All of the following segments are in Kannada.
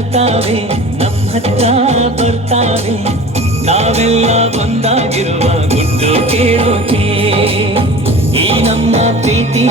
ನಮ್ಮ ಹತ್ರ ಬರ್ತಾವೆ. ನಾವೆಲ್ಲ ಒಂದಾಗಿರುವ ಗುಂಡು ಕೇಳೋಕೆ ಈ ನಮ್ಮ ಪ್ರೀತಿ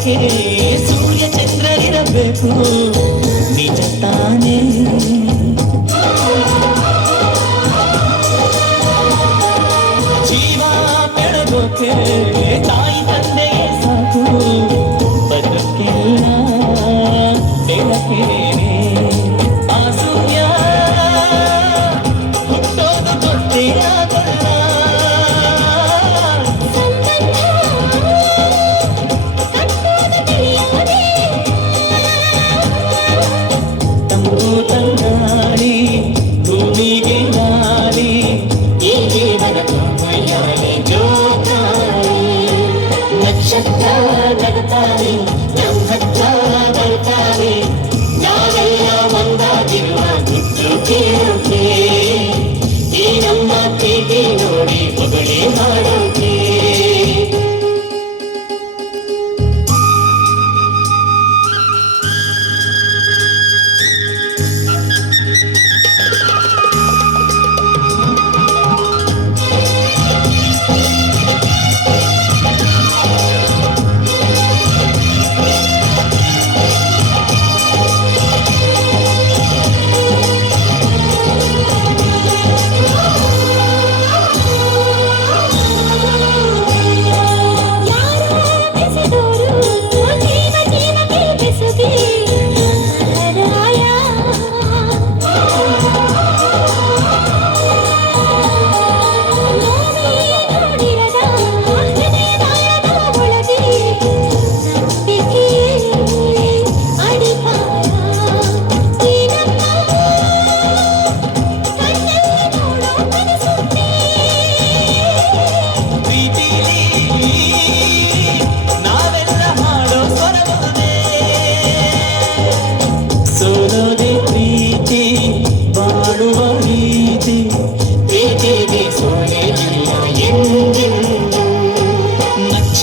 ಬೆಳಗೋಕೆ ಸೂರ್ಯ ಚಂದ್ರರಿರಬೇಕು ನಿಜ ತಾನೇ ಜೀವ ಬೆಳಗೋಕೆ ತಾಯಿ ತಂದೆಯೇ ಸಾಕು ಬದುಕೆಲ್ಲ ಬೆಳಕೇನೆ ಆ ಸೂರ್ಯ ಹುಟ್ಟೋದು ಗೊತ್ತೇ ನಕ್ಷತ್ರ ನಗುತ್ತಾವೆ ನಮ್ಮ ಹತ್ರ ಬರ್ತಾವೆ ನಾವೆಲ್ಲ ಒಂದಾಗಿರುವ ಗುಟ್ಟು ಕೇಳೋಕೆ ಈ ನಮ್ಮ ಪ್ರೀತಿ ನೋಡಿ ಹೊಗಳಿ ಮಾಡೋಕೆ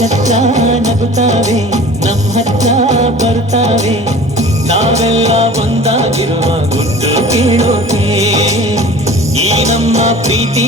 ನಕ್ಷತ್ರ ನಗುತ್ತಾವೆ ನಮ್ಮ ಹತ್ರ ಬರ್ತಾವೆ ನಾವೆಲ್ಲ ಒಂದಾಗಿರುವ ಗುಟ್ಟು ಕೇಳೋಕೆ ಈ ನಮ್ಮ ಪ್ರೀತಿ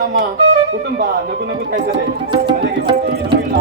ನಮ್ಮ ಕುಟುಂಬ ನಗು ನಗುತ್ತಾ ಇರ್ತದೆ ನನಗೆ ಮತ್ತೆ ಏನೂ ಇಲ್ಲ